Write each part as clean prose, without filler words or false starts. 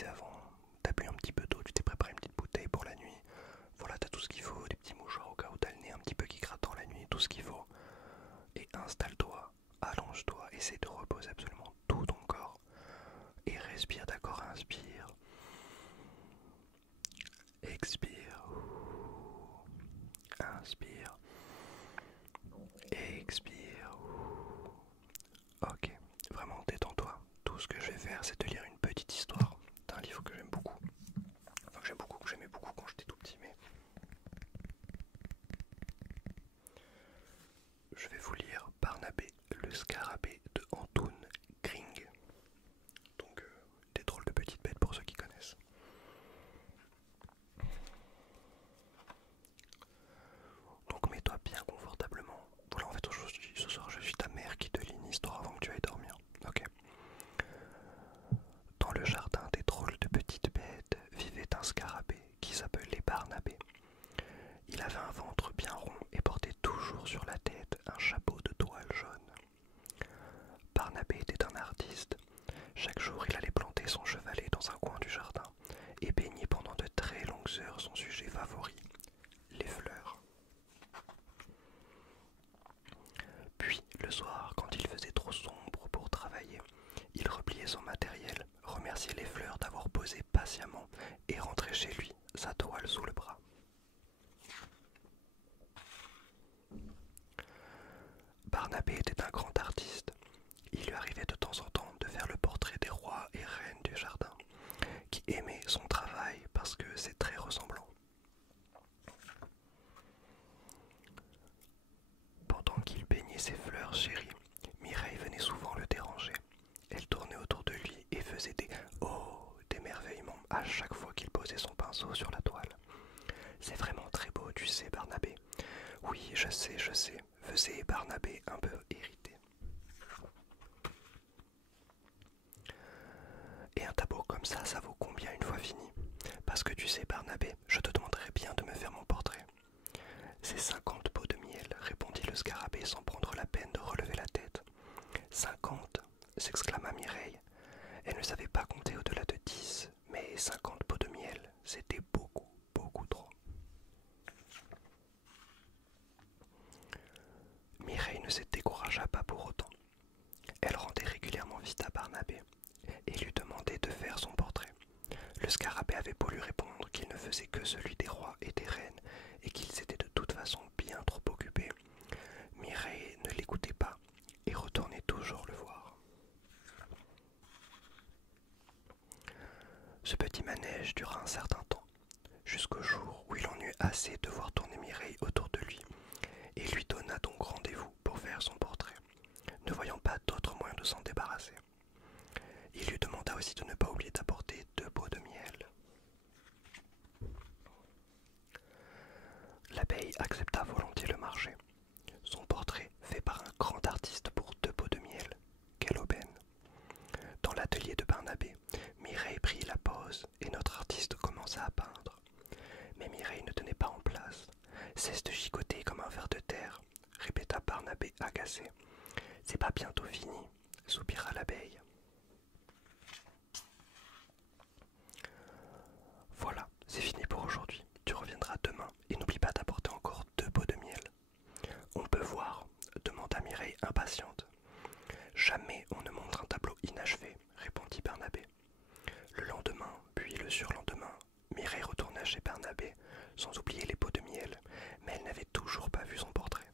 sais, avant, t'as bu un petit peu d'eau, tu t'es préparé une petite bouteille pour la nuit. Voilà, t'as tout ce qu'il faut, des petits mouchoirs au cas où t'as le nez un petit peu qui gratte dans la nuit, tout ce qu'il faut. Et installe-toi, allonge-toi, essaie de reposer absolument tout ton corps. Et respire, d'accord, inspire. Expire. Inspire. Expire. Ok, vraiment détends-toi. Tout ce que je vais faire, c'est te lire une petite histoire d'un livre que j'aime beaucoup. Enfin, que j'aime beaucoup, que j'aimais beaucoup quand j'étais tout petit, mais je vais vous lire Barnabé, le scarabée de Antoun Gring. Donc, des drôles de petites bêtes pour ceux qui connaissent. Donc, mets-toi bien confortablement. Voilà, en fait, aujourd'hui, ce soir, je suis ta mère qui te lit une histoire avant que tu ailles dormir. Ok. Dans le jardin des drôles de petites bêtes vivait un scarabée qui s'appelait Barnabé. Il avait un ventre bien rond et portait toujours sur la tête un chapeau de toile jaune. Barnabé était un artiste. Chaque jour, il allait planter son chevalet dans un coin du jardin et peignait pendant de très longues heures son sujet favori, les fleurs. Puis, le soir, quand il faisait trop sombre pour travailler, il repliait son matériel, remerciait les fleurs d'avoir posé patiemment et rentrait chez lui, sa toile sous le bras. Barnabé était un grand artiste. Il lui arrivait de temps en temps de faire le portrait des rois et reines du jardin, qui aimaient son travail parce que c'est très ressemblant. Pendant qu'il peignait ses fleurs chéries, Mireille venait souvent le déranger. Elle tournait autour de lui et faisait des oh d'émerveillement à chaque fois qu'il posait son pinceau sur la toile. C'est vraiment très beau, tu sais, Barnabé. Oui, je sais, faisait Barnabé un peu irrité. Et un tableau comme ça vaut combien une fois fini? Parce que tu sais, Barnabé, je te demanderais bien de me faire mon portrait. C'est 50 pots de miel, répondit le scarabée sans prendre la peine de relever la tête. 50, s'exclama Mireille. Elle ne savait pas compter au-delà de 10, mais 50 pots de miel, c'était beaucoup, beaucoup trop. Mireille ne se découragea pas pour autant. Elle rendait régulièrement visite à Barnabé et lui demandait de faire son portrait. Le scarabée avait beau lui répondre qu'il ne faisait que celui des rois et des reines et qu'ils étaient de toute façon bien trop occupés. Mireille ne l'écoutait pas et retournait toujours le voir. Ce petit manège dura un certain temps, jusqu'au jour où il en eut assez de voir tourner Mireille autour de lui, et lui donna donc rendez-vous pour faire son portrait, ne voyant pas d'autre moyen de s'en débarrasser. Il lui demanda aussi de ne pas oublier d'apporter 2 pots de miel. L'abeille accepta volontiers le marché. Son portrait fait par un grand artiste pour 2 pots de miel. Quelle aubaine! Dans l'atelier de Barnabé, Mireille prit la pose et notre artiste commença à peindre. Mais Mireille ne tenait pas en place. Cesse de gigoter comme un ver de terre, répéta Barnabé agacé. C'est pas bientôt fini, soupira l'abeille. Voilà, c'est fini pour aujourd'hui. Tu reviendras demain et n'oublie pas d'apporter encore 2 pots de miel. On peut voir, demanda Mireille impatiente. Jamais on ne montre un tableau inachevé, répondit Barnabé. Le lendemain, puis le surlendemain, Mireille retourna chez Barnabé, sans oublier les pots de miel, mais elle n'avait toujours pas vu son portrait.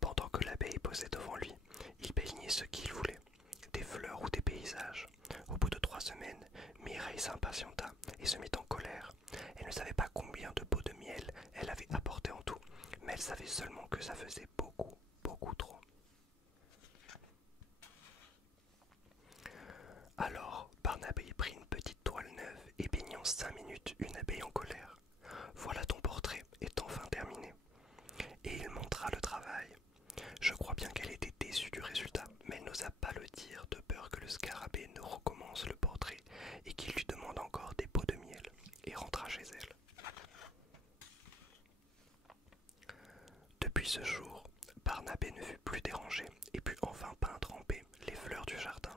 Pendant que l'abeille posait devant lui, il peignait ce qu'il voulait, des fleurs ou des paysages. Au bout de 3 semaines, Mireille s'impatienta et se mit en colère. Elle ne savait pas combien de pots de miel elle avait apporté en tout, mais elle savait seulement que ça faisait beaucoup, beaucoup trop. Alors, Barnabé prit une petite toile neuve et peignit en 5 minutes une abeille en colère. Voilà, ton portrait est enfin terminé. Et il montra le travail. Je crois bien qu'elle était déçue du résultat, mais elle n'osa pas le dire de peur que le scarabée ne recommence le portrait et qu'il lui demande encore des pots de miel, et rentra chez elle. Depuis ce jour, Barnabé ne fut plus dérangé et put enfin peindre en paix les fleurs du jardin.